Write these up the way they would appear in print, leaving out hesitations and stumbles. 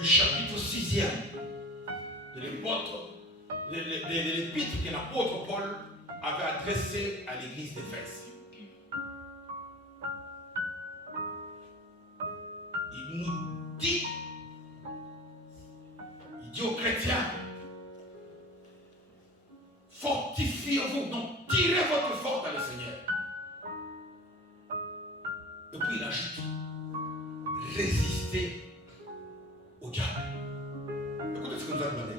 du chapitre 6e de l'épître que l'apôtre Paul avait adressé à l'église d'Éphèse. Il nous dit, il dit aux chrétiens, fortifiez-vous, donc tirez votre force dans le Seigneur. Et puis il ajoute, résistez au diable. Écoutez ce que nous avons demandé.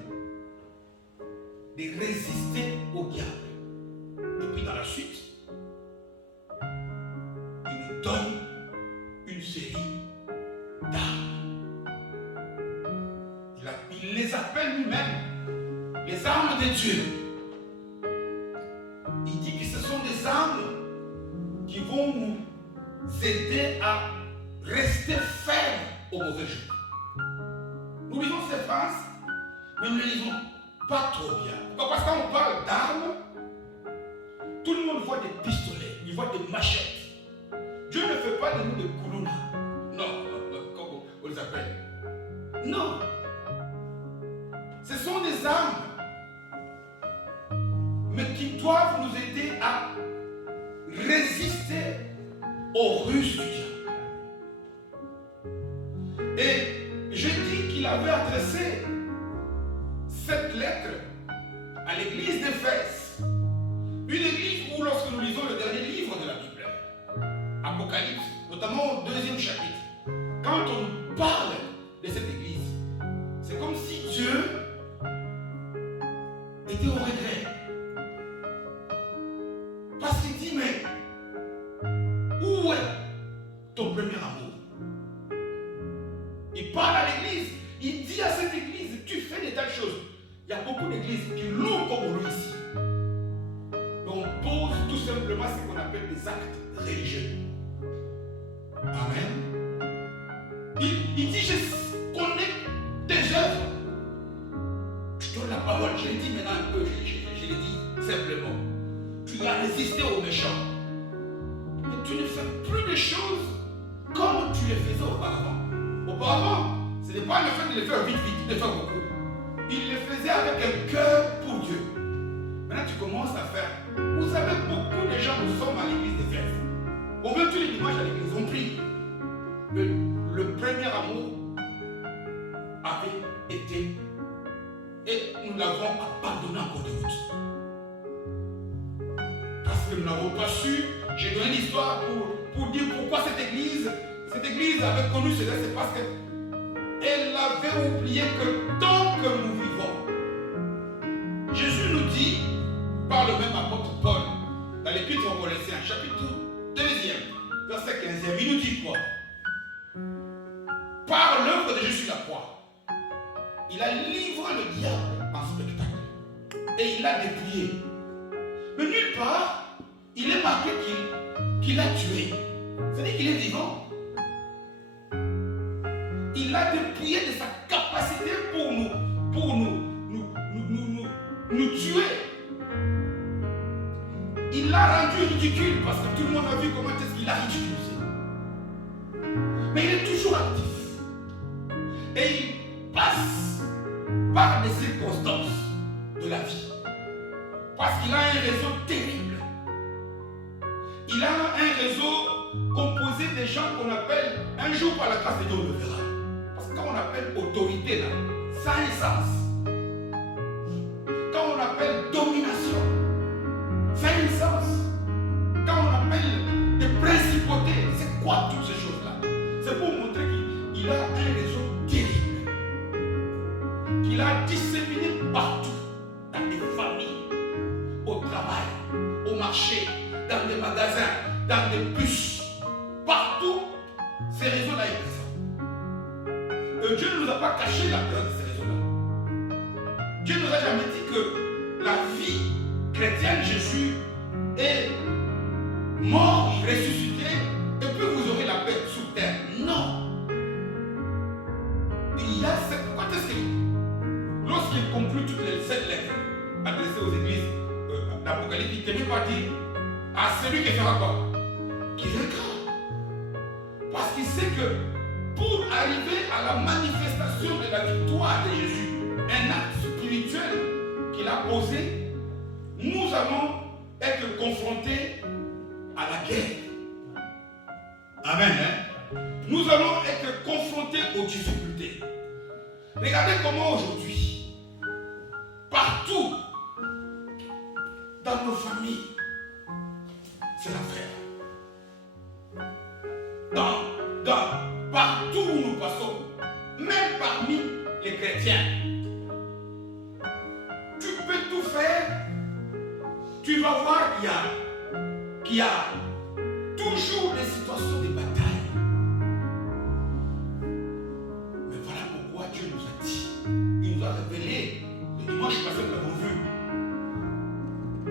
De résister au diable. Et puis dans la suite, il nous donne une série d'armes. Il les appelle lui-même les armes de Dieu. Il dit que ce sont des armes qui vont nous aider à rester fermes au mauvais jour. Nous lisons ces phrases, mais nous ne les lisons pas trop bien. Pourquoi? Parce que quand on parle d'armes, tout le monde voit des pistolets, il voit des machettes. Dieu ne fait pas de nous des koulouna. Non, comment on les appelle? Non. Ce sont des armes, mais qui doivent nous aider à résister aux ruses du diable. Et je dis qu'il avait adressé cette lettre à l'église d'Éphèse. Une église où, lorsque nous lisons le dernier livre de la Bible, Apocalypse, notamment au 2e chapitre, quand on parle de cette église, c'est comme si Dieu était au regret. Parce qu'il dit, mais où est ton premier amour? Il parle à l'église, il dit à cette église, tu fais des tas de choses. Il y a beaucoup d'églises qui louent comme on loue ici. Mais on pose tout simplement ce qu'on appelle des actes religieux. Amen. Il dit, je connais tes œuvres. Je donne la parole, je l'ai dit maintenant un peu, je l'ai dit simplement. Tu as résisté aux méchants. Mais tu ne fais plus les choses comme tu les faisais auparavant. Auparavant, ce n'est pas le fait de les faire vite, de les faire beaucoup. Il les faisait avec un cœur pour Dieu. Maintenant, tu commences à faire. Vous savez, beaucoup de gens, nous sommes à l'église d'Éphèse. On vient tous les dimanches à l'église, on prie. Le premier amour avait été, et nous l'avons abandonné en cours de route. Parce que nous n'avons pas su. J'ai donné l'histoire pour dire pourquoi cette église avait connu cela. C'est parce qu'elle avait oublié que tant que nous vivons, Jésus nous dit, par le même apôtre Paul, dans l'épître aux Colossiens, chapitre 2e, verset 15e, il nous dit quoi? Par l'œuvre de Jésus la croix, il a livré le diable en spectacle et il l'a dépouillé. Mais nulle part, il est marqué qu'il l'a tué. C'est-à-dire qu'il est vivant. Il l'a dépouillé de sa capacité pour nous tuer. Il l'a rendu ridicule parce que tout le monde a vu comment est-ce qu'il a ridiculisé. Mais il est toujours actif. Et il passe par des circonstances de la vie. Parce qu'il a un réseau terrible. Il a un réseau composé des gens qu'on appelle, un jour par la grâce de Dieu on le verra. Parce que quand on appelle autorité là, ça a un sens. Quand on appelle domination, ça a un sens. Quand on appelle des principautés, c'est quoi toutes ces choses-là? C'est pour montrer qu'il a un réseau terrible. Qu'il a disséminé partout, dans des familles, au travail, au marché, dans des magasins, dans des bus, partout, ces réseaux-là sont présents. Dieu ne nous a pas caché la présence de ces réseaux-là. Dieu ne nous a jamais dit que la vie chrétienne, Jésus est mort, ressuscité, et puis vous aurez la paix sur terre. Non. Il y a cette... Quand est-ce qu'il... Lorsqu'il conclut toutes les 7 lettres adressées aux églises d'Apocalypse, il termine par dire à celui qui fera quoi? Qui vaincra. Parce qu'il sait que pour arriver à la manifestation de la victoire de Jésus, un acte spirituel qu'il a posé, nous allons être confrontés à la guerre. Amen. Nous allons être confrontés aux difficultés. Regardez comment aujourd'hui, partout, dans nos familles, c'est l'affaire. Partout où nous passons, même parmi les chrétiens, tu peux tout faire, tu vas voir qu'il y a toujours des situations de bataille. Mais voilà pourquoi Dieu nous a dit, il nous a révélé, le dimanche passé nous l'avons vu,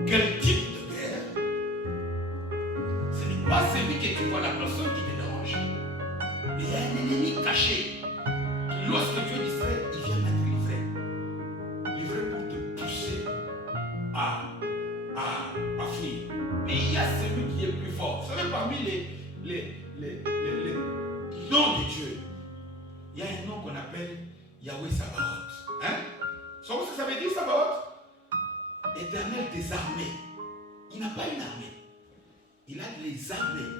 quel type de guerre. Ce n'est pas celui que tu vois, la personne qui te dérange. Mais il y a un ennemi caché. Lorsque Dieu distrait, il vient mettre livré. Livré pour te pousser à fuir. Mais il y a celui qui est plus fort. Vous savez, parmi les noms de Dieu, il y a un nom qu'on appelle Yahweh Sabaoth. Hein? Vous savez ce que ça veut dire, Sabaoth? Éternel des armées. Il n'a pas une armée. Il a les armées.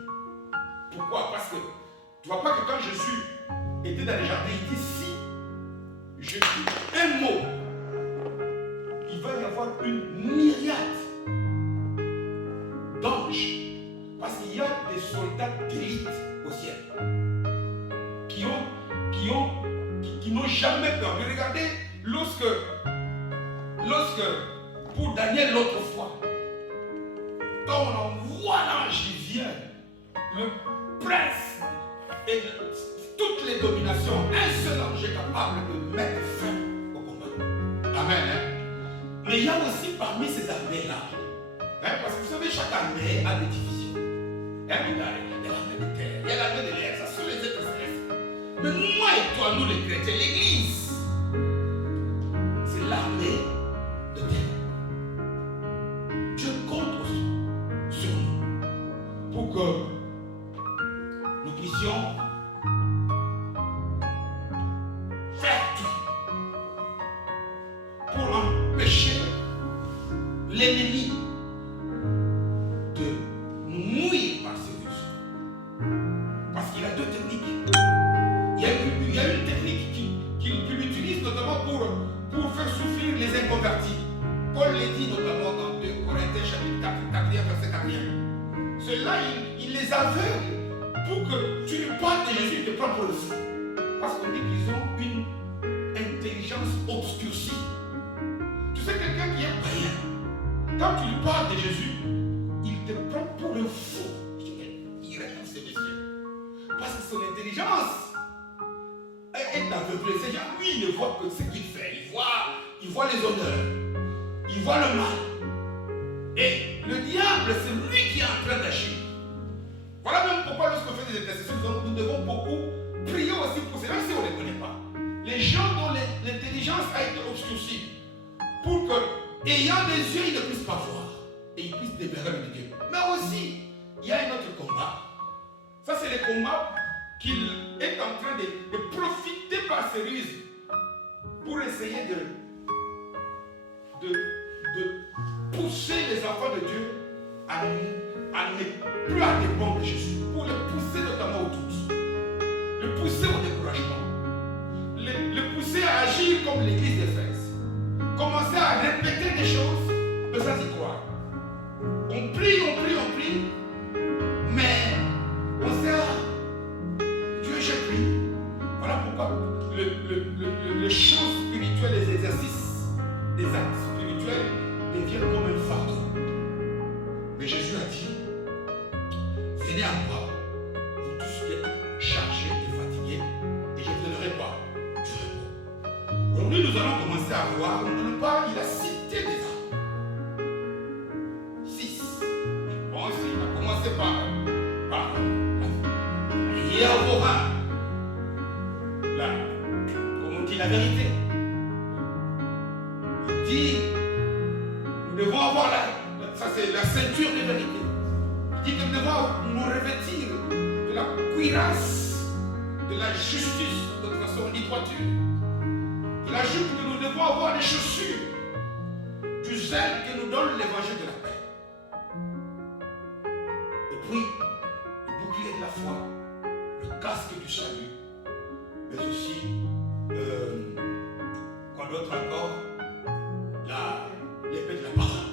Pourquoi? Parce que tu ne vois pas que quand Jésus était dans les jardins, il dit si je dis un mot, il va y avoir une myriade d'anges. Parce qu'il y a des soldats d'élite au ciel qui n'ont jamais peur. Mais regardez, lorsque pour Daniel l'autre fois, quand on envoie l'ange, il vient, le prince et toutes les dominations, un seul ange est capable de mettre fin au combat. Amen. Mais il y a aussi parmi ces armées-là, parce que vous savez, chaque armée a des divisions. Il y a l'armée de terre, il y a l'armée de l'air, ça sont les êtres célestes. Mais moi et toi, nous les chrétiens, l'église, c'est l'armée de terre. Dieu compte sur nous pour que nous puissions faire tout pour empêcher l'ennemi de nous mouiller par ses yeux. Parce qu'il a deux techniques. Il y a une technique qu'il utilise notamment pour faire souffrir les inconvertis. Paul le dit notamment dans 2 Corinthiens chapitre 4, verset 4. Ceux-là, il les aveugle pour que tu lui parles de Jésus et te prends pour le fou. Parce qu'on dit qu'ils ont une intelligence obscurcie. Tu sais, quelqu'un qui est païen, quand tu lui parles de Jésus, il te prend pour le fou. Il rêve ce monsieur. Parce que son intelligence est aveuglée. C'est genre, lui, il ne voit que ce qu'il fait. Il voit les honneurs. Il voit le mal. Et le diable, c'est lui qui est en train d'agir. Voilà même pourquoi lorsqu'on fait des intercessions, nous devons beaucoup prier aussi pour ces, même si on ne les connaît pas. Les gens dont l'intelligence a été obscurcie, pour que, ayant des yeux, ils ne puissent pas voir. Et ils puissent demeurer de Dieu. Mais aussi, il y a un autre combat. Ça, c'est le combat qu'il est en train de profiter par ses ruses pour essayer de pousser les enfants de Dieu à ne plus à dépendre de Jésus, pour les pousser notamment au doute, le pousser au découragement, le pousser à agir comme l'église d'Éphèse, commencer à répéter des choses, mais sans y croire. On prie, mais on sait, Dieu j'ai pris. Voilà pourquoi le champ spirituel, les exercices, des actes spirituels deviennent comme un fardeau. Mais Jésus a dit, venez à moi, vous tous qui êtes chargés et fatigués, et je ne vous donnerai pas du repos. Aujourd'hui, nous allons commencer à voir, il a cité des armes. 6. Bon, il a commencé par Yahweh, comme on dit la vérité. Il dit, nous devons avoir ça c'est la ceinture de vérité. Il dit que nous devons nous revêtir de la cuirasse de la justice, de toute façon, ni droiture. Il ajoute que nous devons avoir les chaussures du zèle que nous donne l'évangile de la paix. Et puis, le bouclier de la foi, le casque du salut, mais aussi, quoi d'autre encore, l'épée de la parole.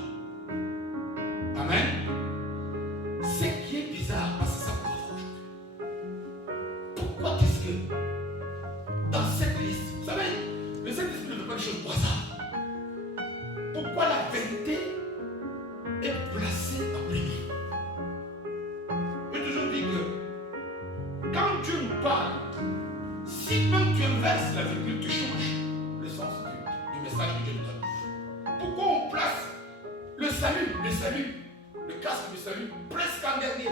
Amen. Ce qui est bizarre, parce que ça pour aujourd'hui. Pourquoi est-ce que dans cette liste, vous savez, le Saint-Esprit ne fait pas des choses pour hasard. Pourquoi la vérité est placée en premier? J'ai toujours dit que quand Dieu nous parle, si même tu inverses la virgule, tu changes le sens du message que Dieu nous donne. Pourquoi on place le salut, le casque du salut, presque en dernier?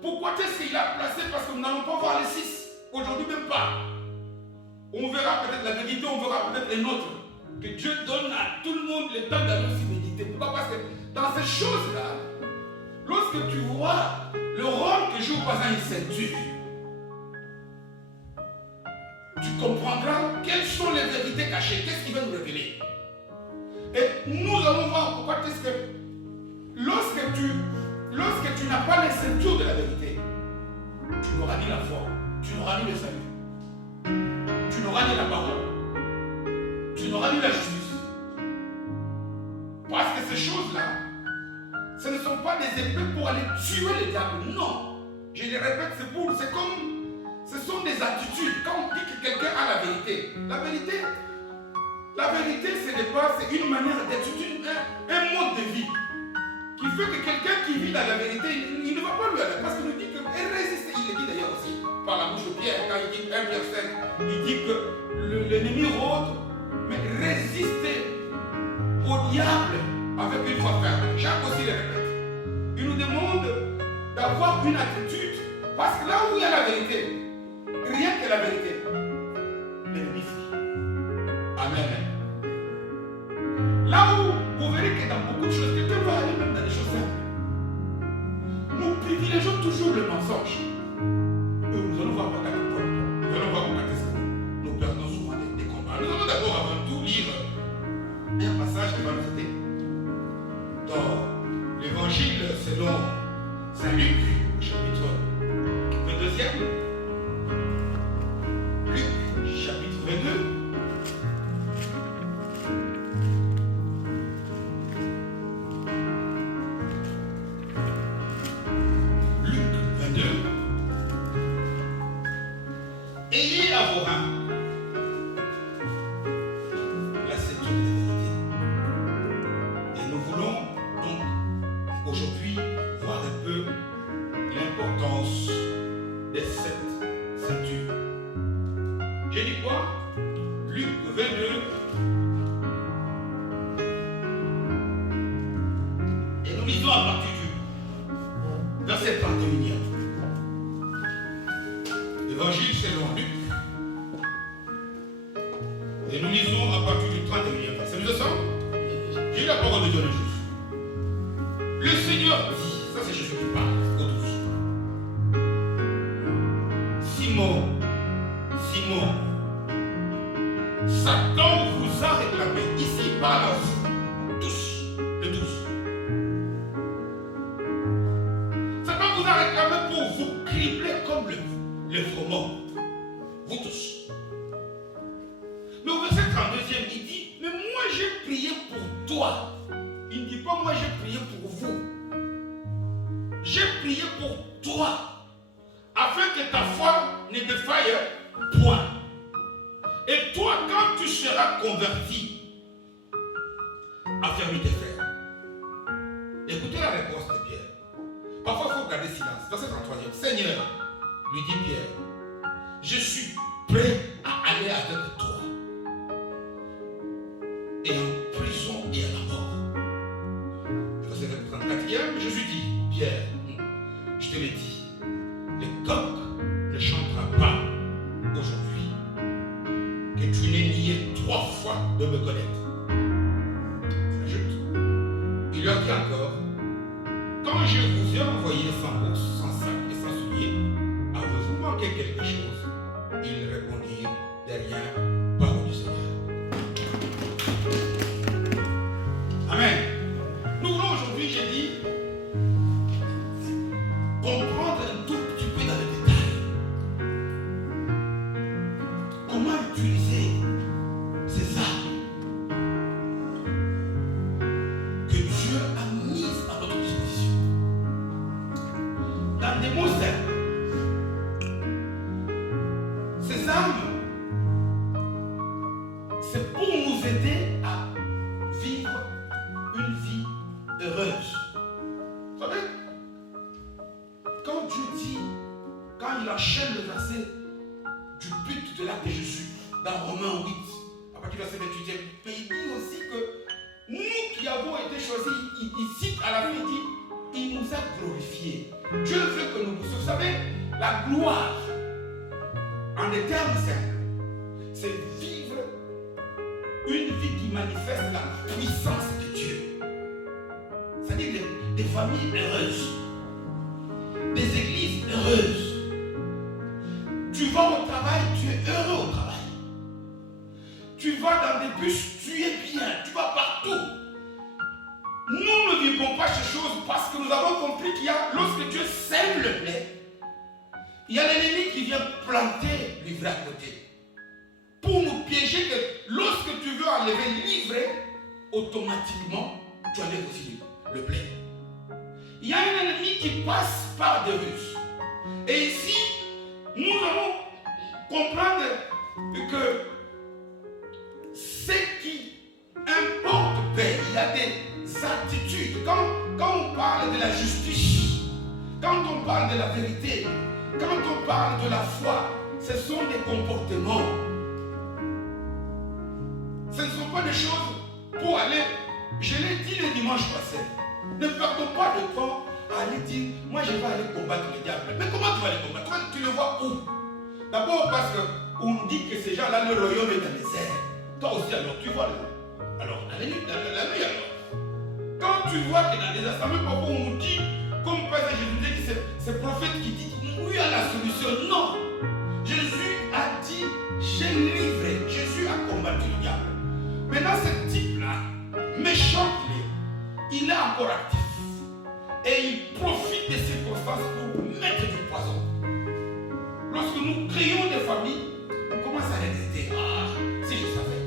Pourquoi est-ce qu'il a placé? Parce que nous n'allons pas voir les 6. Aujourd'hui même pas. On verra peut-être la vérité, on verra peut-être les nôtres. Que Dieu donne à tout le monde le temps d'aller aussi méditer. Pourquoi? Parce que dans ces choses-là, lorsque tu vois le rôle que joue par exemple une ceinture, tu comprendras quelles sont les vérités cachées, qu'est-ce qui va nous révéler. Et nous allons voir pourquoi est-ce que lorsque tu n'as pas les ceintures de la vérité, tu n'auras ni la foi, tu n'auras ni le salut, tu n'auras ni la parole, tu n'auras ni la justice. Parce que ces choses-là, ce ne sont pas des épées pour aller tuer les diables. Non. Je les répète, ce sont des attitudes. Quand on dit que quelqu'un a la vérité, la vérité, c'est une manière d'être, un mode de vie qui fait que quelqu'un qui vit dans la vérité, il ne va pas lui aller. Parce qu'il nous dit que résister, il le dit d'ailleurs aussi par la bouche de Pierre, quand il dit 1 Pierre 5, il dit que l'ennemi rôde, mais résistez au diable avec une foi ferme. Jacques aussi le répète. Il nous demande d'avoir une attitude, parce que là où il y a la vérité, rien que la vérité, l'ennemi fuit. Amen. Là où vous verrez que dans beaucoup de choses, quelqu'un va aller même dans des choses simples. Nous privilégions toujours le mensonge. Nous allons voir pourquoi est-ce que nous perdons souvent des combats. Nous allons d'abord avant tout lire un passage qui va nous aider dans l'évangile selon Saint Luc, chapitre 22e. Luc, chapitre 22. Luc 22. Ayez à vos reins la ceinture de la vérité. Et nous voulons donc aujourd'hui voir un peu l'importance des 7 ceintures. J'ai dit quoi? Luc 22. Et nous lisons à partir du verset 31. Évangile selon Luc. Et nous lisons à partir du 31 verset. Nous le sommes? J'ai la parole de Dieu le juste. Le Seigneur dit, ça c'est Jésus qui parle aux 12. Simon, Simon, Satan vous a réclamé. Ici il parle à vous, tous, le 12. Satan vous a réclamé pour vous cribler comme le froment. Vous tous. Mais au verset 32e, il dit, mais moi j'ai prié pour toi. Il ne dit pas moi j'ai prié pour vous. J'ai prié pour toi, afin que ta foi ne défaille point. Et toi, quand tu seras converti, affermis tes frères. Écoutez la réponse de Pierre. Parfois, il faut garder silence. Verset 33e. Seigneur, lui dit Pierre, je suis prêt à aller avec toi. Et en prison et à la mort. Verset 34e, Jésus dit, Pierre, je te l'ai dit, le coq ne chantera pas aujourd'hui que tu n'aies nié 3 fois de me connaître. J'ajoute, il leur dit encore, quand je vous ai envoyé sans bourse, sans sac et sans soulier, avez-vous manqué bloqué quelque chose. Il répondit de rien, parole du Seigneur. Amen. Nous voulons aujourd'hui, j'ai dit, comprendre un tout petit peu dans le détail comment utiliser ces armes que Dieu a mises à notre disposition. Dans des mots simples, ces armes, c'est pour nous aider à vivre une vie heureuse. Vous savez, quand Dieu dit, quand il enchaîne le verset du but de l'acte de Jésus, dans Romains 8, à partir du verset 28, mais il dit aussi que nous qui avons été choisis, il cite à la fin, il dit, il nous a glorifiés. Dieu veut que nous, vous savez, la gloire, en des termes simples, c'est vivre une vie qui manifeste la puissance de Dieu. C'est-à-dire des familles heureuses, des églises heureuses. Tu vas au travail, tu es heureux au travail. Tu vas dans des bus, tu es bien, tu vas partout. Nous ne vivons pas ces choses parce que nous avons compris qu'il y a, lorsque Dieu sème le blé, il y a l'ennemi qui vient planter l'ivraie à côté. Pour nous piéger que lorsque tu veux enlever l'ivraie, automatiquement, tu enlèves aussi le blé. Il y a un ennemi qui passe par des ruses. Et ici, nous allons comprendre que ce qui importe, il y a des attitudes. Quand on parle de la justice, quand on parle de la vérité, quand on parle de la foi, ce sont des comportements. Ce ne sont pas des choses pour aller, je l'ai dit le dimanche passé, ne perdons pas de temps à aller dire, moi je vais aller combattre le diable. Mais comment tu vas aller combattre? Tu le vois où? D'abord parce qu'on dit que ces gens-là, le royaume est dans les airs. Toi aussi alors tu vois alors la nuit alors. Quand tu vois que dans les assemblées, parfois on nous dit, comme Père Jésus dit que c'est le prophète qui dit oui à la solution. Non. Jésus a dit, j'ai livré. Jésus a combattu le diable. Maintenant, ce type-là, méchant il est encore actif. Et il profite des circonstances pour mettre du poison. Lorsque nous créons des familles, on commence à regretter. Ah, si je savais.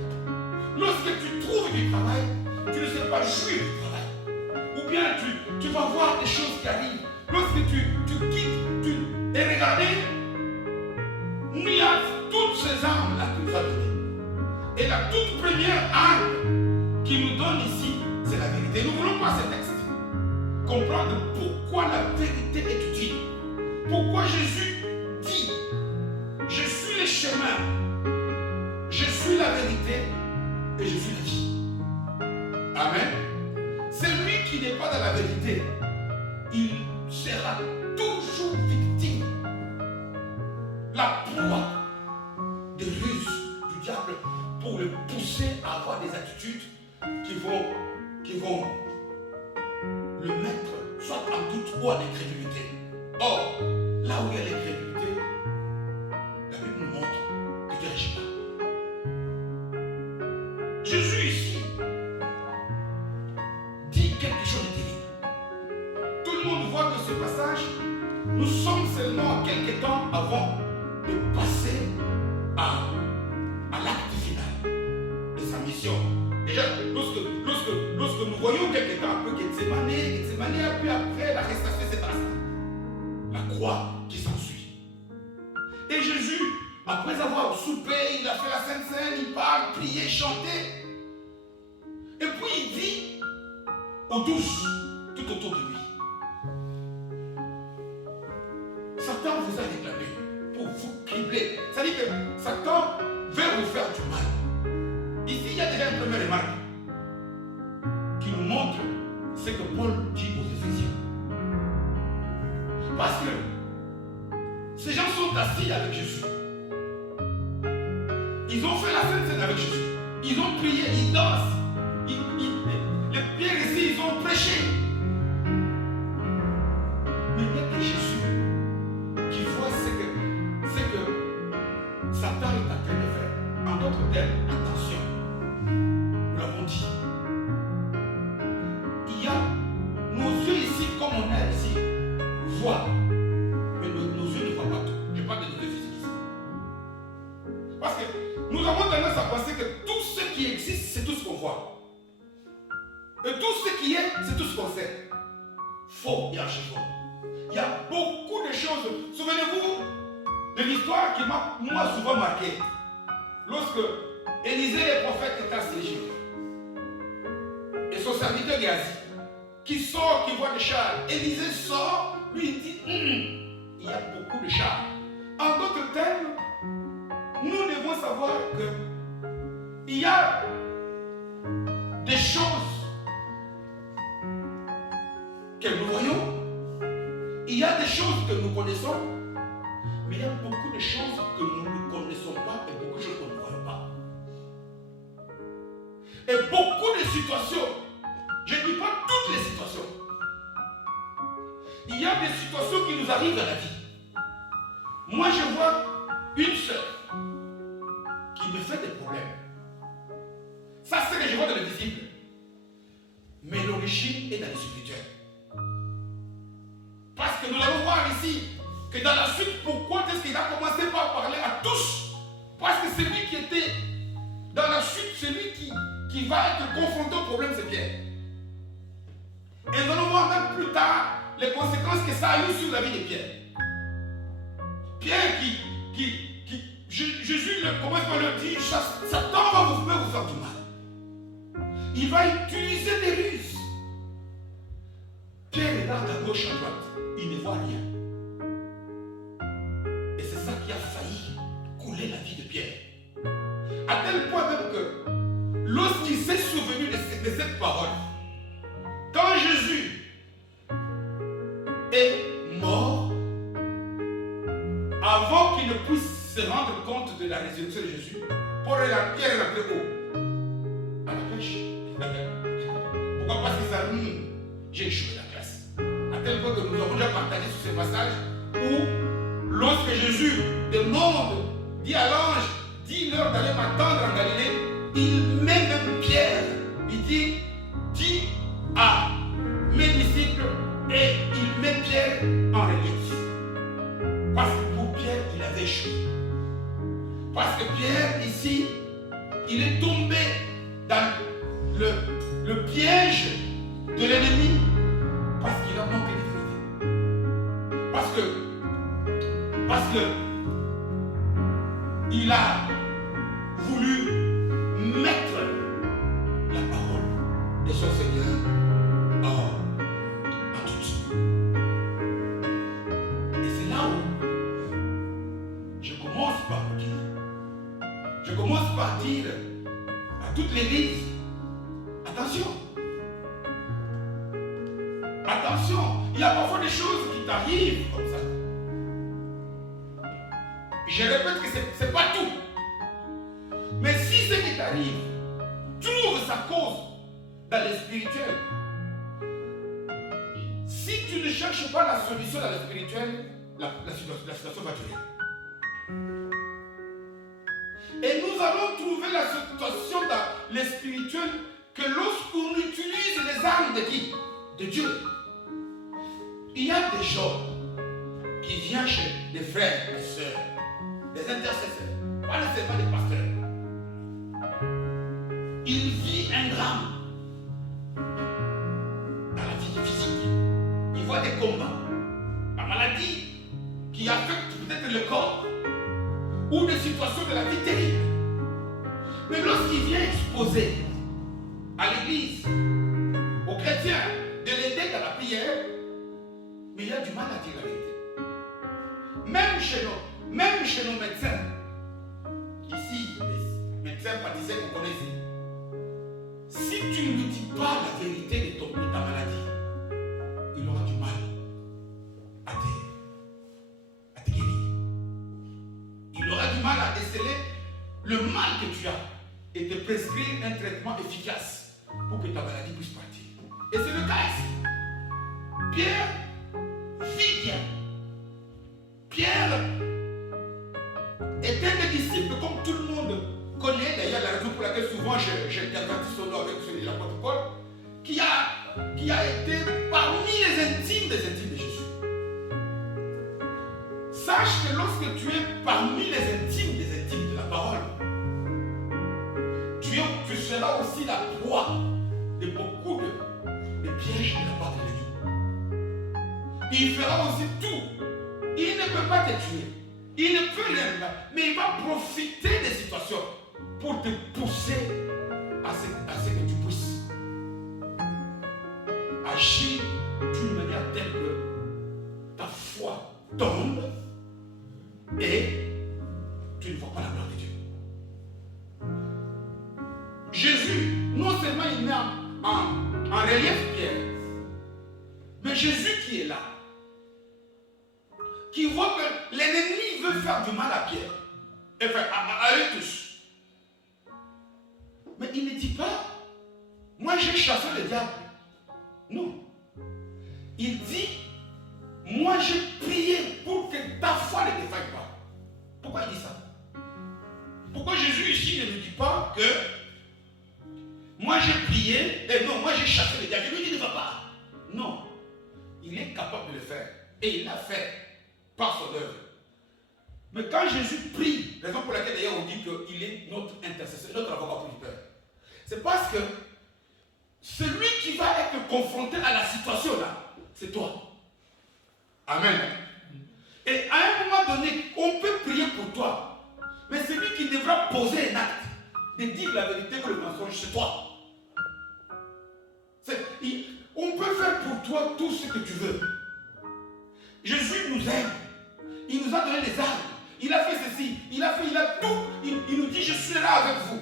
Lorsque tu trouves du travail, tu ne sais pas jouir du travail. Ou bien tu vas voir des choses qui arrivent. Lorsque tu quittes, et regardez, il y a toutes ces armes-là qui nous a données. Et la toute première arme qui nous donne ici, c'est la vérité. Nous ne voulons pas ce texte. Comprendre pourquoi la vérité est utile. Pourquoi Jésus dit, je suis le chemin, je suis la vérité et je suis la vie. Amen. Celui qui n'est pas dans la vérité, il sera toujours victime. La proie des ruses du diable pour le pousser à avoir des attitudes qui vont le mettre soit en doute ou en incrédulité. Or, là où il y a l'incrédulité, la Bible nous montre que Dieu n'agit pas. Jésus ici dit quelque chose de terrible. Tout le monde voit que ce passage, nous sommes seulement quelques temps avant de passer à l'acte final de sa mission. Déjà, lorsque nous voyons quelque temps après Gethsemane, et puis après l'arrestation, c'est la croix qui s'ensuit. Et Jésus, après avoir soupé, il a fait la Sainte Seine, il parle, prier, chanter. Et puis il dit aux douze, tout autour de lui, Satan vous a réclamé pour vous cribler. C'est-à-dire que Satan veut vous faire du mal. Ici, il y a déjà une première remarque qui nous montre ce que Paul dit aux Éphésiens. Parce que ces gens sont assis avec Jésus. Ils ont fait la Sainte Seine avec Jésus. Ils ont prié, ils dansent. Les pierres ici, ils ont prêché. Mais il y a que Jésus qui voit ce que terme, attention. Nous l'avons dit. Il y a nos yeux ici, comme on a ici, voient. Mais nos yeux ne voient pas tout. Je parle de nos yeux physiques ici. Parce que nous avons tendance à penser que tout ce qui existe, c'est tout ce qu'on voit. Et tout ce qui est, c'est tout ce qu'on sait. Faux et archi-faux. Il y a beaucoup de choses. Souvenez-vous de l'histoire qui m'a moi souvent marqué. Lorsque Élisée le prophète est à Égypte. Et son serviteur Géasi, qui sort, qui voit des chars. Élisée sort, lui il dit, il y a beaucoup de chars. En d'autres termes, nous devons savoir que il y a des choses que nous voyons, il y a des choses que nous connaissons, mais il y a beaucoup de choses que nous ne connaissons pas et beaucoup de choses qu'on ne voit pas. Et beaucoup de situations, je ne dis pas toutes les situations, il y a des situations qui nous arrivent dans la vie. Moi je vois une sœur qui me fait des problèmes. Ça c'est que je vois dans le visible. Mais l'origine est dans le spirituel. Parce que nous allons voir ici que dans la suite, pourquoi est-ce qu'il a commencé par parler à tous? Parce que celui qui était dans la suite, celui qui va être confronté au problème, c'est Pierre. Et nous allons voir même plus tard les conséquences que ça a eu sur la vie de Pierre. Pierre Jésus commence par le dire, Satan va vous faire du mal. Il va utiliser des ruses. Pierre regarde à gauche, à droite. Il ne voit rien. Et c'est ça qui a failli couler la vie de Pierre. À tel point même que lorsqu'il s'est souvenu de cette parole, quand Jésus est mort, avant qu'il ne puisse se rendre compte de la résurrection de Jésus, Pierre est rentré où? À la pêche. Pourquoi? Parce que ça, j'ai échoué la classe. À tel point que nous avons déjà partagé sur ce passage où, lorsque Jésus demande, dit à l'ange, dis-leur d'aller m'attendre en Galilée, il met même Pierre, il dit, dis à mes disciples, et il met Pierre en relief. Parce que pour Pierre, il avait échoué. Parce que Pierre, ici, il est tombé dans le piège de l'ennemi parce qu'il a manqué de vérité. Parce que il a voulu mettre la parole de son Seigneur en doute. Et c'est là où je commence par dire. Je commence par dire à toute l'Église, attention. Attention, il y a parfois des choses qui t'arrivent comme ça. Je répète que ce n'est pas tout. Mais si ce qui t'arrive trouve sa cause dans le spirituel, si tu ne cherches pas la solution dans le spirituel, la situation va durer. Et nous allons trouver la situation dans le spirituel que lorsqu'on utilise les armes de qui? De Dieu. Il y a des gens qui viennent chez des frères, des sœurs, des intercesseurs, pas nécessairement des pasteurs. Il vit un drame dans la vie physique. Il voit des combats, la maladie qui affecte peut-être le corps ou des situations de la vie terrible. Mais lorsqu'il vient exposer à l'église, aux chrétiens, de l'aider dans la prière, mais il a du mal à dire la vérité. Même chez nos médecins, ici, les médecins praticiens qu'on connaît ici, si tu ne lui dis pas la vérité de ta maladie, il aura du mal à te guérir. Il aura du mal à déceler le mal que tu as et te prescrire un traitement efficace pour que ta maladie puisse partir. Et c'est le cas ici. Pierre vit bien. Pierre est un des disciples comme tout le monde connaît que souvent j'intervertis son nom avec celui de l'apôtre Paul, qui a été parmi les intimes des intimes de Jésus. Sache que lorsque tu es parmi les intimes des intimes de la parole, tu seras aussi la proie de beaucoup de pièges de la part de l'ennemi. Il fera aussi tout. Il ne peut pas te tuer. Il ne peut rien, mais il va profiter des situations pour te pousser à ce que tu puisses agir d'une manière telle que ta foi tombe et tu ne vois pas la gloire de Dieu. Jésus, non seulement il met en relief Pierre, mais Jésus qui est là, qui voit que l'ennemi veut faire du mal à Pierre, enfin à eux tous. Mais il ne dit pas, moi j'ai chassé le diable. Non. Il dit, moi j'ai prié pour que ta foi ne défaille pas. Pourquoi il dit ça? Pourquoi Jésus ici ne nous dit pas que moi j'ai prié, et non, moi j'ai chassé le diable. Je lui dis ne va pas. Non. Il est capable de le faire. Et il l'a fait par son œuvre. Mais quand Jésus prie, raison pour laquelle d'ailleurs on dit qu'il est notre intercesseur, notre avocat pour le Père, c'est parce que celui qui va être confronté à la situation là, c'est toi. Amen. Et à un moment donné, on peut prier pour toi, mais celui qui devra poser un acte de dire la vérité ou le mensonge, c'est toi. On peut faire pour toi tout ce que tu veux. Jésus nous aime. Il nous a donné les armes. Il a fait ceci. Il a tout. Il nous dit, je suis là avec vous.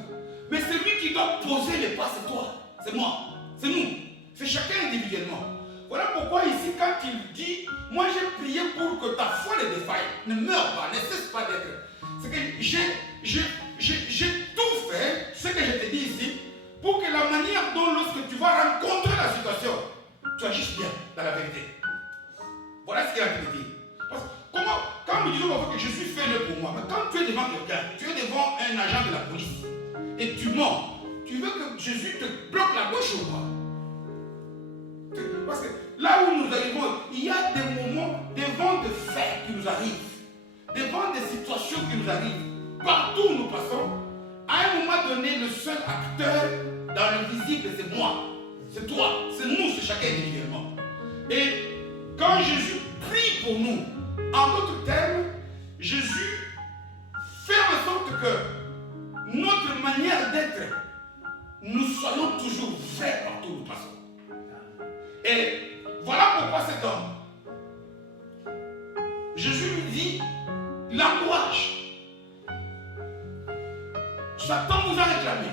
Mais celui qui doit poser les pas, c'est toi. C'est moi. C'est nous. C'est chacun individuellement. Voilà pourquoi ici, quand il dit, moi j'ai prié pour que ta foi ne défaille, ne meure pas, ne cesse pas d'être. C'est que j'ai tout fait, ce que je te dis ici, pour que la manière dont lorsque tu vas rencontrer la situation, tu agisses bien dans la vérité. Voilà ce qu'il a dit. Parce que quand nous disons que Jésus fait le pour moi, mais quand tu es devant quelqu'un, tu es devant un agent de la police, et tu mens, tu veux que Jésus te bloque la bouche ou pas? Parce que là où nous arrivons, il y a des moments, des vents de fer qui nous arrivent, des vents de situations qui nous arrivent. Partout où nous passons, à un moment donné, le seul acteur dans le visible, c'est moi. C'est toi, c'est nous, c'est chacun individuellement. Et quand Jésus prie pour nous, en d'autres termes, Jésus fait en sorte que notre manière d'être, nous soyons toujours vrais partout où nous passons. Et voilà pourquoi cet homme, Jésus lui dit, il encourage. Satan nous a réclamé.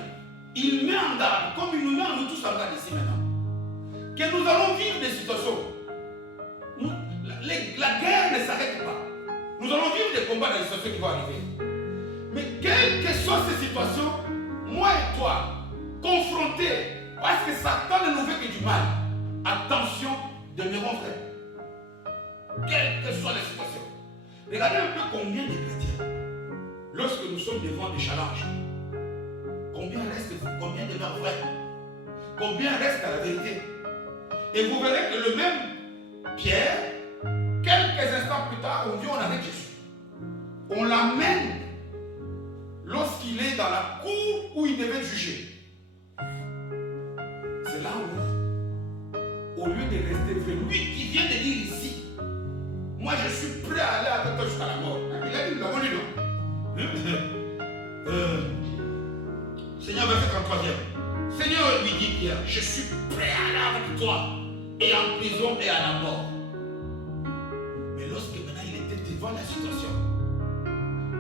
Il met en garde, comme il nous met nous tous en garde ici maintenant, que nous allons vivre des situations. La guerre ne s'arrête pas. Nous allons vivre des combats dans les situations qui vont arriver. Mais quelles que soient ces situations, moi et toi, confrontés, parce que Satan ne nous fait que du mal, attention, demeurons vrais. Quelles que soient les situations. Regardez un peu combien de chrétiens, lorsque nous sommes devant des challenges, combien demeurent vrais, combien restent à la vérité. Et vous verrez que le même Pierre, quelques instants plus tard, on dit on arrête Jésus. On l'amène lorsqu'il est dans la cour où il devait juger. C'est là où, au lieu de rester vrai, lui qui vient de dire ici, moi je suis prêt à aller avec toi jusqu'à la mort. Il a dit, nous l'avons lu, non? Seigneur, verset 33e. Seigneur, lui dit Pierre, je suis prêt à aller avec toi, et en prison et à la mort. Mais lorsque maintenant il était devant la situation,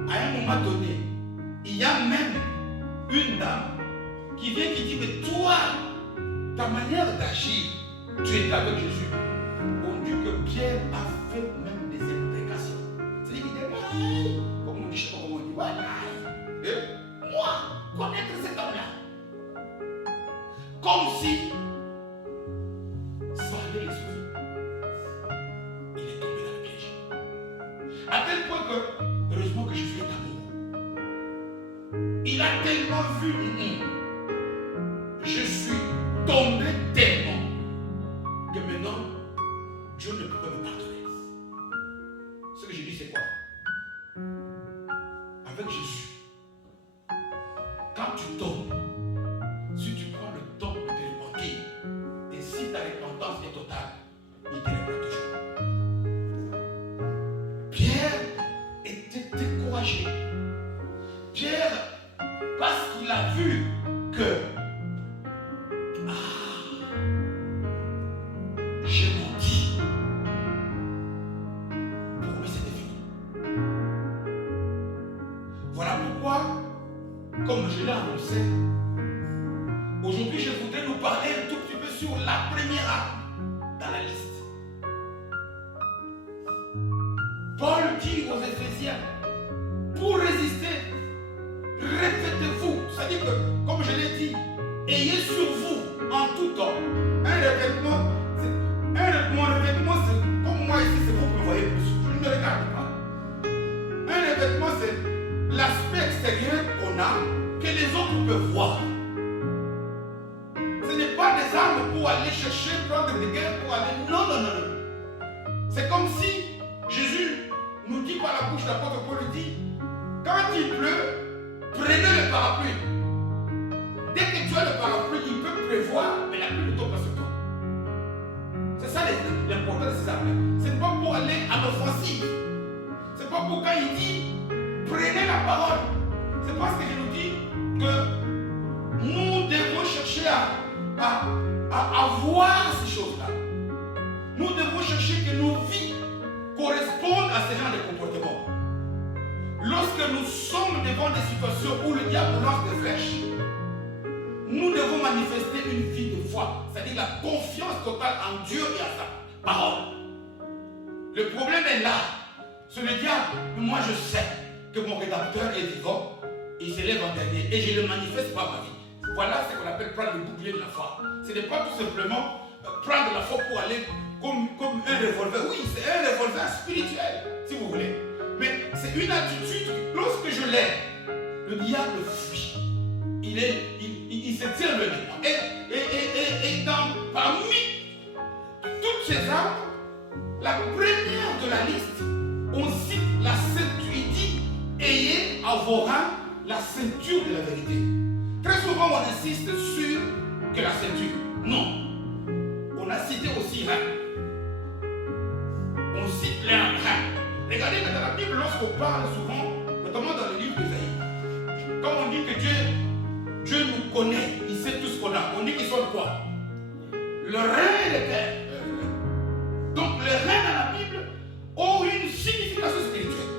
à un moment donné, il y a même une dame qui vient qui dit, mais toi, ta manière d'agir, tu étais avec Jésus. On dit que Pierre a fait même des imprécations. C'est-à-dire qu'il dit, comme on dit, je ne sais pas comment on dit, voilà. Et moi, connaître cet homme-là, comme si ça allait les sauver. Il est tombé dans le piège. À tel point que, heureusement que Jésus est amour. Il a tellement tellement vu, je suis tombé tellement que maintenant, Dieu ne peut pas me pardonner. Ce que je dis, c'est quoi? Avec Jésus, quand tu tombes, si tu prends le temps de te repentir, et si ta repentance est totale, il te reprend toujours. Pierre était découragé. Pierre, parce qu'il a vu que j'ai menti. Pour lui, c'était fini. Voilà pourquoi, comme je l'ai annoncé, aujourd'hui, je voudrais nous parler un tout petit peu sur la première arme dans la liste. Paul dit aux Éphésiens, pour résister, répétez-vous. C'est-à-dire que, comme je l'ai dit, ayez sur vous en tout temps un revêtement. Mon revêtement, c'est comme moi ici, c'est vous qui me voyez plus. Je ne me regarde pas. Un revêtement, c'est l'aspect extérieur qu'on a que les autres peuvent voir. Ce n'est pas des armes pour aller chercher, prendre des guerres pour aller. Non, non, non, non. C'est comme si Jésus nous dit par la bouche de l'apôtre Paul, dit, quand il pleut, prenez le parapluie. Dès que tu as le parapluie, il peut prévoir, mais la pluie ne tombe pas sur toi. C'est ça l'important de ces armes. Ce n'est pas pour aller à l'offensive. Ce n'est pas pour quand il dit, prenez la parole. C'est parce que je nous dis que nous devons chercher à voir ces choses-là. Nous devons chercher que nos vies correspondent à ce genre de comportement. Lorsque nous sommes devant des situations où le diable lance des flèches, nous devons manifester une vie de foi, c'est-à-dire la confiance totale en Dieu et à sa parole. Le problème est là. C'est le diable. Moi, je sais que mon rédempteur est vivant, il s'élève en dernier et je le manifeste par ma vie. Voilà ce qu'on appelle prendre le bouclier de la foi. Ce n'est pas tout simplement prendre la foi pour aller comme un revolver. Oui, c'est un revolver spirituel, si vous voulez. Mais c'est une attitude. Lorsque je l'ai, le diable fuit. Il se tient le nez. Et parmi toutes ces armes, la première de la liste, on cite la ceinture. Il dit, ayez à vos reins la ceinture de la vérité. Très souvent, on insiste sur que la ceinture. Non. On a cité aussi reins. On cite les reins. Regardez que dans la Bible, lorsqu'on parle souvent, notamment dans le livre d'Ésaïe, comme on dit que Dieu nous connaît, il sait tout ce qu'on a. On dit qu'ils sont quoi? Le rein et le cœur. Donc les reins dans la Bible ont une signification spirituelle.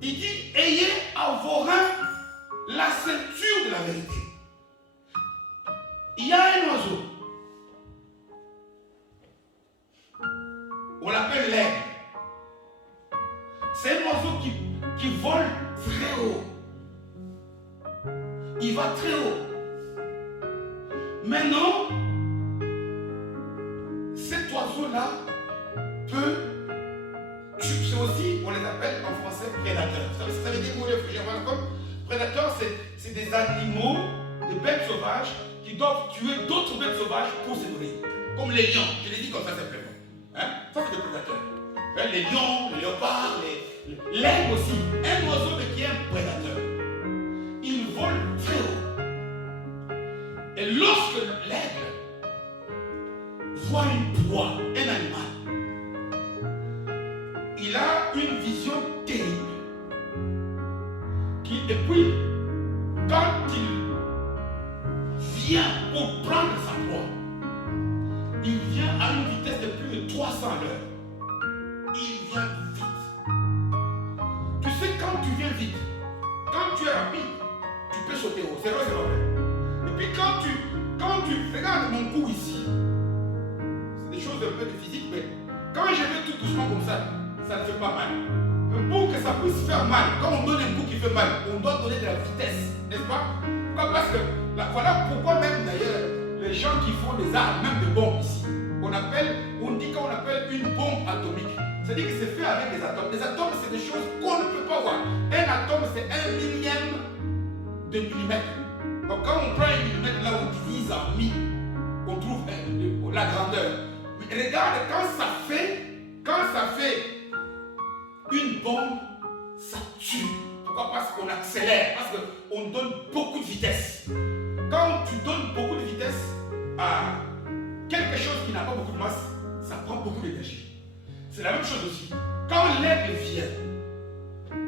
Il dit, ayez à vos reins la ceinture de la vérité. Il y a un oiseau. On l'appelle l'aigle. C'est un oiseau qui vole très haut. Il va très haut. Maintenant, cet oiseau-là peut, c'est aussi, on les appelle en français prédateurs. Ça veut dire, vous voulez, comme prédateurs, c'est des animaux, des bêtes sauvages qui doivent tuer d'autres bêtes sauvages pour se nourrir. Comme les lions, je l'ai dit comme ça simplement. Hein? Ça, c'est des prédateurs. Hein? Les lions, les léopards, l'aigle aussi. Un oiseau qui est un prédateur. Il vole très haut. Et lorsque l'aigle voit une proie, un animal, il a une vision terrible. Et puis, quand il vient pour prendre sa proie, il vient à une vitesse de plus de 300 à l'heure. Il vient vite. Tu sais, quand tu viens vite, quand tu es rapide, tu peux sauter haut. C'est vrai, c'est vrai. Et puis quand tu regardes mon cou ici, c'est des choses un peu de physique, mais quand je vais tout doucement comme ça ne fait pas mal. Mais pour que ça puisse faire mal, quand on donne un coup qui fait mal, on doit donner de la vitesse, n'est-ce pas? Pourquoi? Parce que voilà pourquoi même d'ailleurs les gens qui font des armes, même des bombes ici, on dit qu'on appelle une bombe atomique. C'est-à-dire que c'est fait avec des atomes. Les atomes, c'est des choses qu'on ne peut pas voir. Un atome, c'est 1 millième de millimètres. Donc quand on prend un millimètre, là on divise en 1000, on trouve la grandeur. Mais regarde, quand ça fait une bombe, ça tue. Pourquoi? Parce qu'on accélère, parce qu'on donne beaucoup de vitesse. Quand tu donnes beaucoup de vitesse à quelque chose qui n'a pas beaucoup de masse, ça prend beaucoup d'énergie. C'est la même chose aussi. Quand l'aigle vient,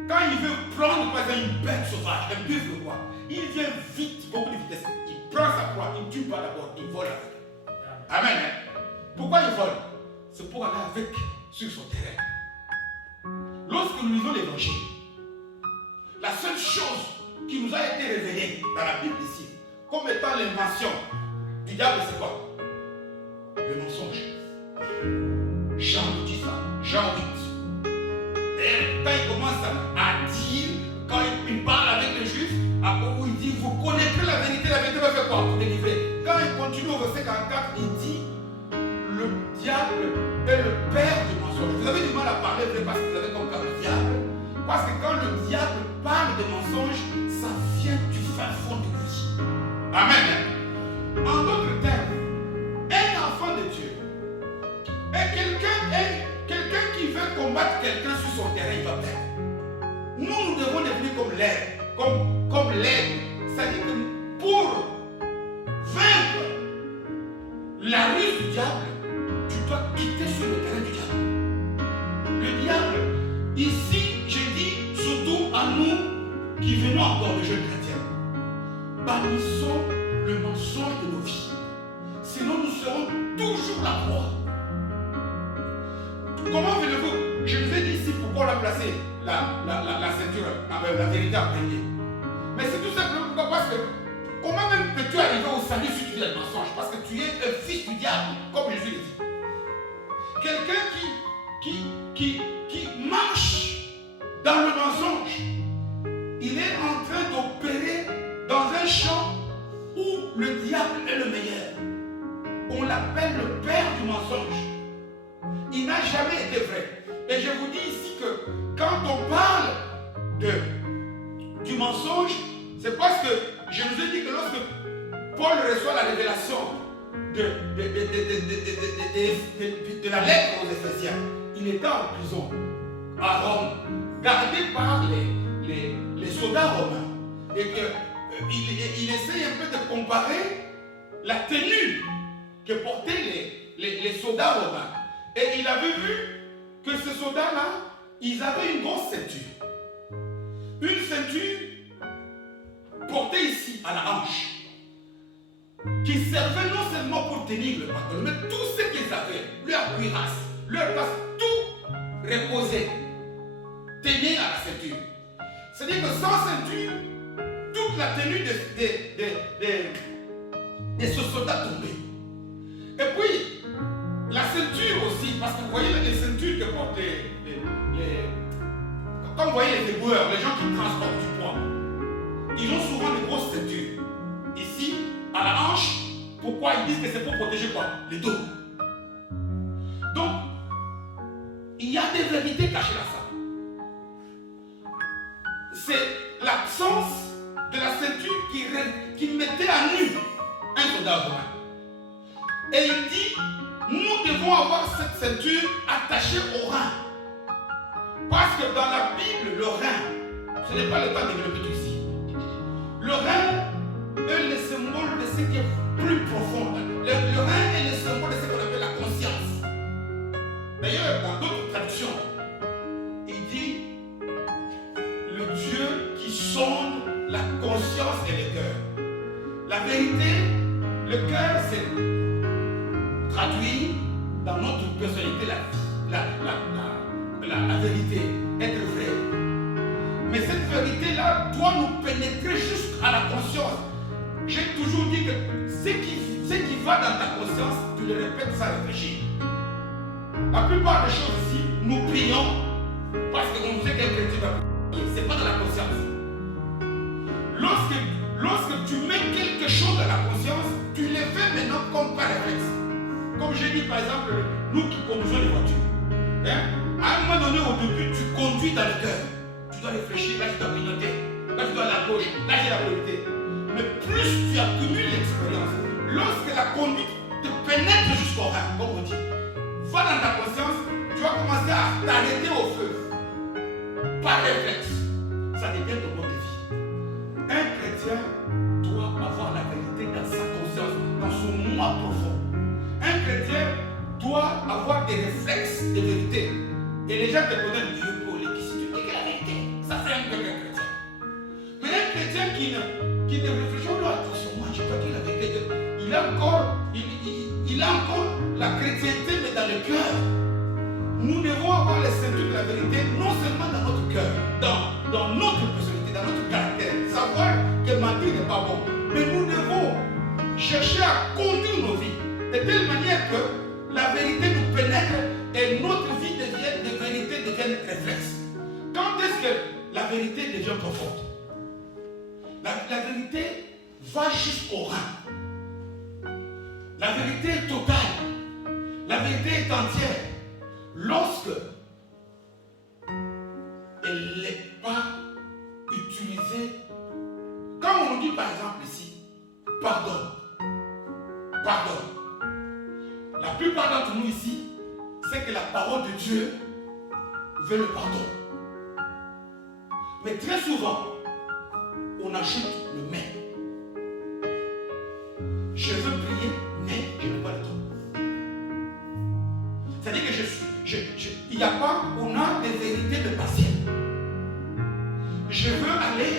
quand il veut prendre par exemple une bête sauvage, un buffle ou quoi, il vient vite, beaucoup de vitesse. Il prend sa proie, il ne tue pas d'abord, il vole avec. Amen. Pourquoi il vole? C'est pour aller avec sur son terrain. Lorsque nous lisons l'évangile, la seule chose qui nous a été révélée dans la Bible ici, comme étant l'invention du diable, c'est quoi? Le mensonge. Jean nous dit ça, Jean 8. Et quand il commence à dire, quand il parle avec les Juifs, où il dit, vous connaîtrez la vérité va faire quoi? Vous délivrer. Quand il continue au verset 44, il dit, le diable est le père du mensonge. Vous avez du mal à parler parce que vous avez comme le diable. Parce que quand le diable parle de mensonge, ça vient du fin fond de lui. Amen. En d'autres termes, un enfant de Dieu est quelqu'un qui veut combattre quelqu'un sur son terrain, il va perdre. Nous devons devenir comme l'aigle, comme l'aigle. C'est-à-dire que pour vaincre la ruse du diable, tu dois quitter sur le terrain du diable. Le diable, ici, je dis surtout à nous qui venons encore de jeunes chrétiens, bannissons le mensonge de nos vies. Sinon, nous serons toujours la proie. Comment voulez-vous? Je vous ai dit ici pourquoi on a placé la ceinture, la vérité en premier. Mais c'est tout simplement pourquoi? Parce que comment même peux-tu arriver au salut si tu dis le mensonge? Parce que tu es un fils du diable, comme Jésus le dit. Quelqu'un qui marche dans le mensonge, il est en train d'opérer dans un champ où le diable est le meilleur. On l'appelle le père du mensonge. Il n'a jamais été vrai. Et je vous dis ici que quand on parle du mensonge, c'est parce que je vous ai dit que lorsque Paul reçoit la révélation de la lettre aux Éphésiens, il était en prison à Rome, gardé par les soldats romains. Et qu'il essaye un peu de comparer la tenue que portaient les soldats romains. Et il avait vu que ces soldats-là, ils avaient une grosse ceinture. Une ceinture portée ici, à la hanche, qui servait non seulement pour tenir le pantalon, mais tout ce qu'ils avaient, leur cuirasse, leur passe, tout reposait, tenait à la ceinture. C'est-à-dire que sans ceinture, toute la tenue de ce soldat tombait. Et puis, la ceinture aussi, parce que vous voyez les ceintures que portent quand vous voyez les éboueurs, les gens qui transportent du poids, ils ont souvent des grosses ceintures. Ici, à la hanche, pourquoi ils disent que c'est pour protéger quoi? Les dos. Donc, il y a des vérités cachées à ça. C'est l'absence de la ceinture qui mettait à nu un soldat romain. Et il dit, nous devons avoir cette ceinture attachée au rein. Parce que dans la Bible, le rein, ce n'est pas le temps de développer tout ici. Le rein est le symbole de ce qui est plus profond. Le rein est le symbole de ce qu'on appelle la conscience. D'ailleurs, dans d'autres traductions, il dit le Dieu qui sonde la conscience et le cœur. La vérité, le cœur, c'est traduire dans notre personnalité la vérité, être vrai. Mais cette vérité-là doit nous pénétrer jusqu'à la conscience. J'ai toujours dit que ce qui va dans ta conscience, tu le répètes sans réfléchir. La plupart des choses ici, nous prions parce qu'on sait qu'un chrétien va prier. Ce n'est pas dans la conscience. Lorsque tu mets quelque chose dans la conscience, tu le fais maintenant comme par réflexe. Comme j'ai dit par exemple, nous qui conduisons les voitures. À un moment donné, au début, tu conduis dans le cœur. Tu dois réfléchir, là tu dois clignoter. là tu dois aller à gauche, là j'ai la priorité. Mais plus tu accumules l'expérience, lorsque la conduite te pénètre jusqu'au rein, comme on dit, va dans ta conscience, tu vas commencer à t'arrêter au feu. Par réflexe, ça devient ton mode de vie. Un chrétien doit avoir la vérité dans sa conscience, dans son moi profond. Un chrétien doit avoir des réflexes de vérité. Et les gens te connaissent mieux pour les qui tu dis que la vérité, ça fait un peu un chrétien. Mais un chrétien qui ne réfléchit pas, attention, moi je dois dire la vérité. Il a encore la chrétienté, mais dans le cœur. Nous devons avoir les ceintures de la vérité, non seulement dans notre cœur, dans notre personnalité, dans notre caractère. Savoir que mentir n'est pas bon. Mais nous devons chercher à conduire nos vies de telle manière que la vérité nous pénètre et notre vie devienne réflexe. Quand est-ce que la vérité devient profonde? La vérité va jusqu'au rein. La vérité est totale. La vérité est entière. Lorsque elle n'est pas utilisée, quand on nous dit par exemple ici, pardonne, la plupart d'entre nous ici, c'est que la parole de Dieu veut le pardon. Mais très souvent, on ajoute le mais. Je veux prier, mais je n'ai pas le temps. C'est-à-dire que il n'y a pas, on a des vérités de patient. Je veux aller,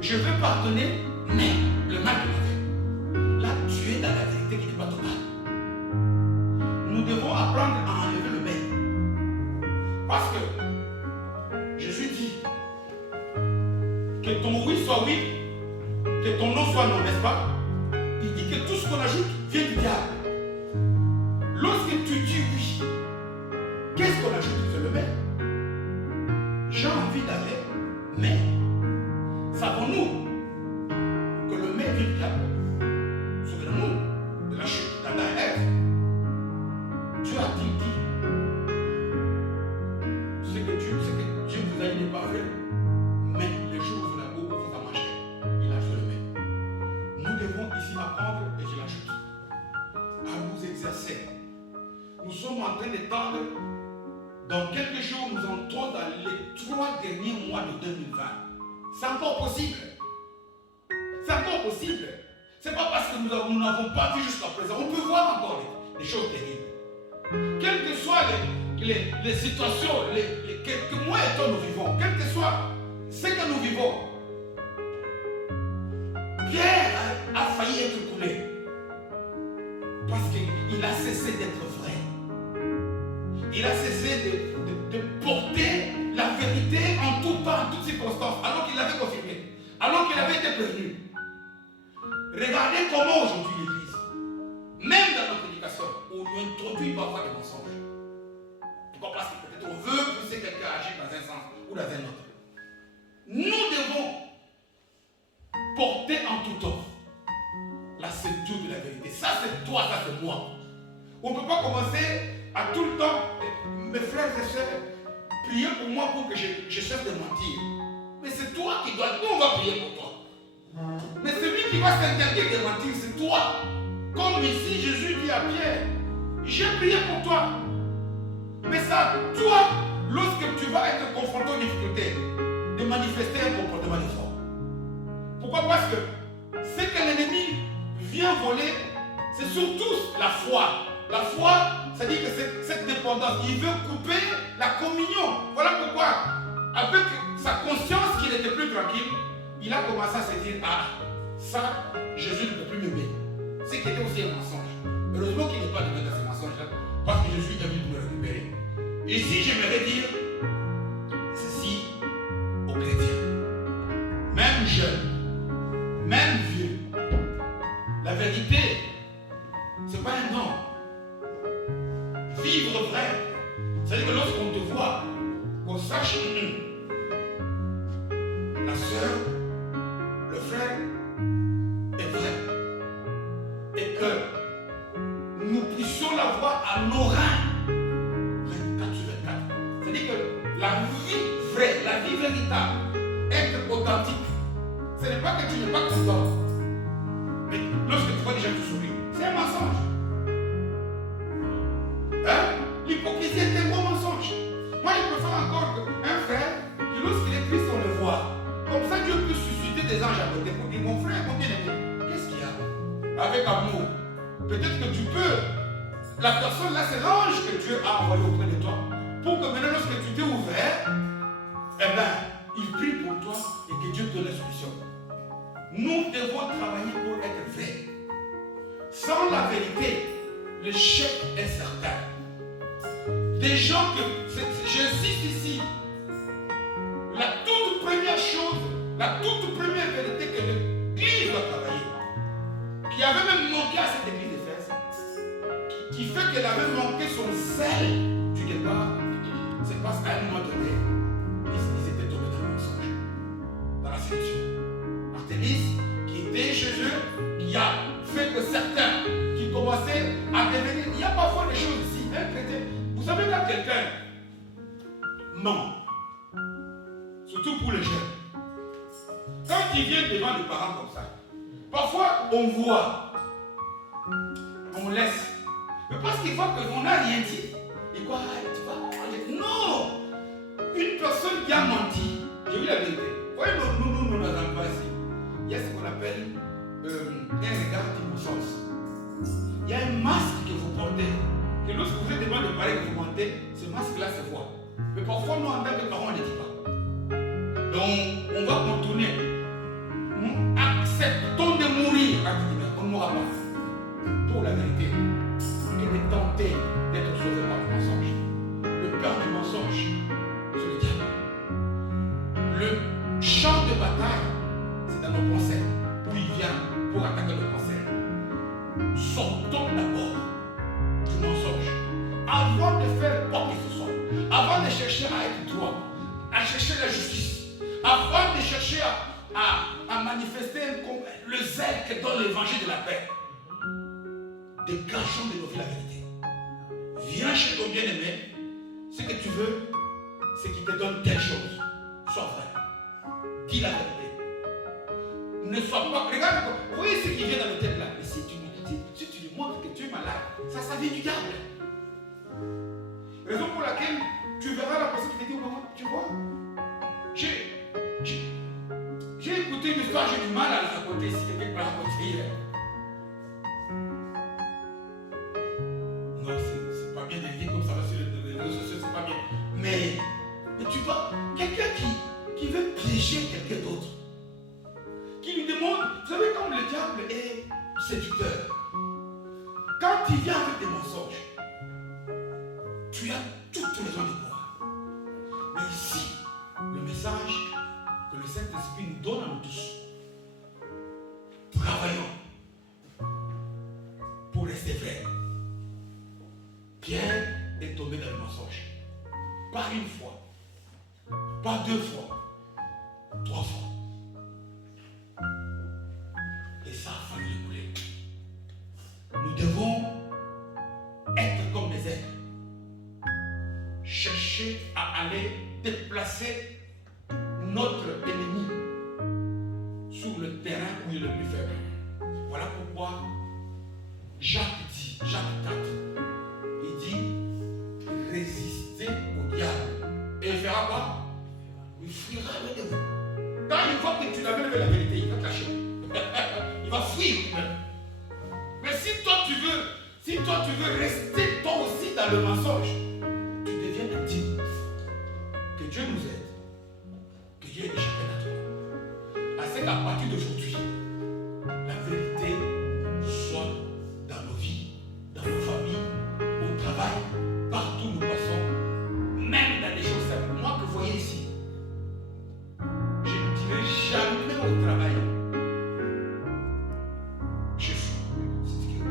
je veux pardonner, mais le mal que je fais. Là, tu es dans la vérité qui n'est pas totale. Nous devons apprendre à enlever le mais. Parce que Jésus dit que ton oui soit oui, que ton non soit non, n'est-ce pas? Il dit que tout ce qu'on ajoute vient du diable. Lorsque tu dis oui, qu'est-ce qu'on ajoute? C'est le mais. J'ai envie d'aller, mais savons-nous que le mais vient du diable? Souvenons-nous de la chute d'Adam et Ève. Dieu a-t-il dit ce que Dieu vous a dit n'est pas vrai, mais le jour où vous l'avez vous a mangé, il a fait le mais. Nous devons ici apprendre, et je l'ajoute, à nous exercer. Nous sommes en train de tendre. Dans quelques jours, nous entrons dans les 3 derniers mois de 2020. C'est encore possible. C'est encore possible. Ce n'est pas parce que nous n'avons pas vu jusqu'à présent. On peut voir encore les choses terribles. Quelles que soient les situations, les quelques mois et temps nous vivons, quel que soit ce que nous vivons, Pierre a failli être coulé. Parce qu'il a cessé d'être vrai. Il a cessé de porter la vérité en tout temps, en toutes circonstances, alors qu'il l'avait confirmé, alors qu'il avait été prévenu. Regardez comment aujourd'hui l'Église, même dans nos prédications, on lui introduit parfois des mensonges. Pourquoi? Parce que peut-être on veut pousser quelqu'un à agir dans un sens ou dans un autre. Nous devons porter en tout temps la ceinture de la vérité. Ça c'est toi, ça c'est moi. On ne peut pas commencer à tout le temps, mes frères et sœurs, priez pour moi pour que je cesse de mentir. Mais c'est toi qui dois, nous on va prier pour toi. Mais celui qui va s'interdire de mentir, c'est toi. Comme ici Jésus dit à Pierre, j'ai prié pour toi. Mais c'est à toi, lorsque tu vas être confronté aux difficultés, de manifester un comportement d'effort. Pourquoi? Parce que ce que l'ennemi vient voler, c'est surtout la foi. La foi, c'est-à-dire que cette dépendance, il veut couper la communion. Voilà pourquoi, avec sa conscience qu'il n'était plus tranquille, il a commencé à se dire, ah, ça, Jésus ne peut plus m'aimer. Ce qui était aussi un mensonge. Heureusement qu'il n'est pas devenu dans ce mensonge-là, parce que Jésus est venu pour me récupérer. Ici, j'aimerais dire ceci aux chrétiens, même jeunes, même vieux, la vérité, ce n'est pas un nom. Vivre vrai, c'est-à-dire que lorsqu'on te voit, qu'on sache la sœur, le frère est vrai. Et que nous puissions la voir à nos reins 24 sur 24. C'est-à-dire que la vie vraie, la vie véritable, n'est pas que tu n'es pas content. Mais lorsque tu vois des gens qui sourient, c'est un mensonge. Hein? L'hypocrisie est un gros mensonge. Moi, je préfère encore qu'un frère, qui lorsqu'il est triste, on le voit. Comme ça, Dieu peut susciter des anges à côté pour dire, mon frère, mon bien-aimé, qu'est-ce qu'il y a? Avec amour. Peut-être que tu peux. La personne là, c'est l'ange que Dieu a envoyé auprès de toi. Pour que maintenant, lorsque tu t'es ouvert, eh bien, il prie pour toi et que Dieu te donne la solution. Nous devons travailler pour être vrais. Sans la vérité, l'échec est certain. Des gens que, j'insiste ici, la toute première chose, la toute première vérité que l'Église doit travailler, qui avait même manqué à cette Église d'Éphèse, qui fait qu'elle avait manqué son zèle du départ, c'est parce qu'à un moment donné, ils étaient tombés dans le mensonge, dans la séduction. Artémis, qui était chez eux, qui a fait que certains qui commençaient à devenir, il y a parfois des choses ici, un chrétien. Vous savez quand quelqu'un ment, surtout pour les jeunes, quand ils viennent devant des parents comme ça, parfois on voit, on laisse, mais parce qu'il voit qu'on n'a rien dit, il croit, tu vas manger. Non! Une personne qui a menti, j'ai vu la vérité. Vous voyez, nous n'avons pas ici. Il y a ce qu'on appelle un regard d'innocence. Il y a un masque que vous portez, que lorsque vous êtes devant de parler que vous mentez, ce masque-là se voit. Mais parfois, nous, en tant que parents, on ne le dit pas. Donc, on va contourner. Nous acceptons de mourir, on ne mourra pas. Pour la vérité. Et de tenter d'être sauvé par le mensonge. Le père du mensonge, c'est le diable. Le champ de bataille, c'est dans nos pensées. Où il vient pour attaquer nos pensées. Sortons d'abord du mensonge. Avant de faire quoi que ce soit, avant de chercher à être droit, à chercher la justice, avant de chercher à manifester le zèle que donne l'évangile de la paix, dégageons de nos vies la vérité. Viens chez ton bien-aimé, ce que tu veux, c'est qu'il te donne quelque chose. Sois vrai. Dis la vérité. Ne sois pas. Regarde, vous voyez ce qui vient dans le tête là. Mais si tu lui montres que tu es malade, ça vient du diable. Raison pour laquelle tu verras la personne qui te dit au moment, tu vois, j'ai écouté une histoire, j'ai du mal à la raconter si quelqu'un peut la raconter hier. Non, c'est pas bien de dire comme ça sur les réseaux sociaux, c'est pas bien. Mais tu vois, quelqu'un qui veut piéger quelqu'un d'autre, qui lui demande, vous savez comme le diable est séducteur. Quand il vient avec des mensonges, tu as toutes raisons de croire. Mais ici, le message que le Saint-Esprit nous donne à nous tous, travaillons pour rester vrais. Pierre est tombé dans le mensonge. Pas une fois, pas deux fois, 3 fois. Et ça a failli le couler. Nous devons être comme des aigles. Chercher à aller déplacer notre ennemi sur le terrain où il est le plus faible. Voilà pourquoi Jacques 4, il dit résistez au diable. Et il fera quoi? Il fuira avec vous. Quand il voit que tu l'amènes vers la vérité, il va te lâcher. Il va fuir. Mais si toi tu veux rester toi aussi dans le mensonge, tu deviens intime. Que Dieu nous aide. Que Dieu aide chacun d'entre nous. À ce qu'à partir d'aujourd'hui, la vérité soit dans nos vies, dans nos familles, au travail, partout où nous passons, même dans les choses simples. Moi que vous voyez ici, je ne dirai jamais au travail.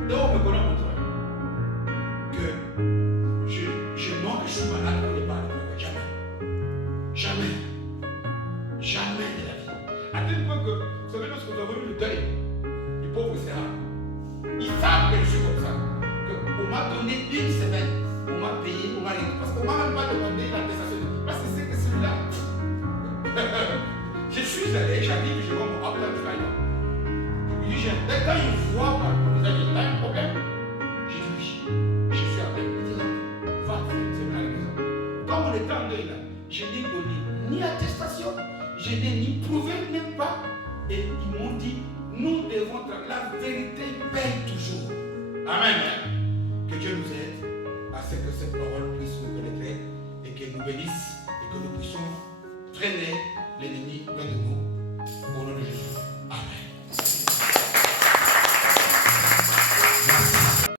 Donc on me connaît mon travail. Que je mens que je suis malade au départ du travail. Jamais. Jamais de la vie. À tel point que, vous savez, lorsque nous avons eu le deuil du pauvre Sarah, ils savent que je suis comme ça. On m'a donné 1 semaine. On m'a payé, on m'a rien. Parce qu'on ne m'a même pas demandé l'attestation. Parce que c'est que celui-là. Je suis allé, j'arrive, je vois mon appel. Après, quand il voit par contre, il a dit, t'as un problème? J'ai dit oui, je suis avec. Il dit, va, c'est à la maison. Comme on était en deuil là, je n'ai donné ni attestation, je n'ai ni prouvé, même pas. Et ils m'ont dit, nous devons, la vérité paye toujours. Amen. Que Dieu nous aide à ce que cette parole puisse nous pénétrer et qu'elle nous bénisse et que nous puissions traîner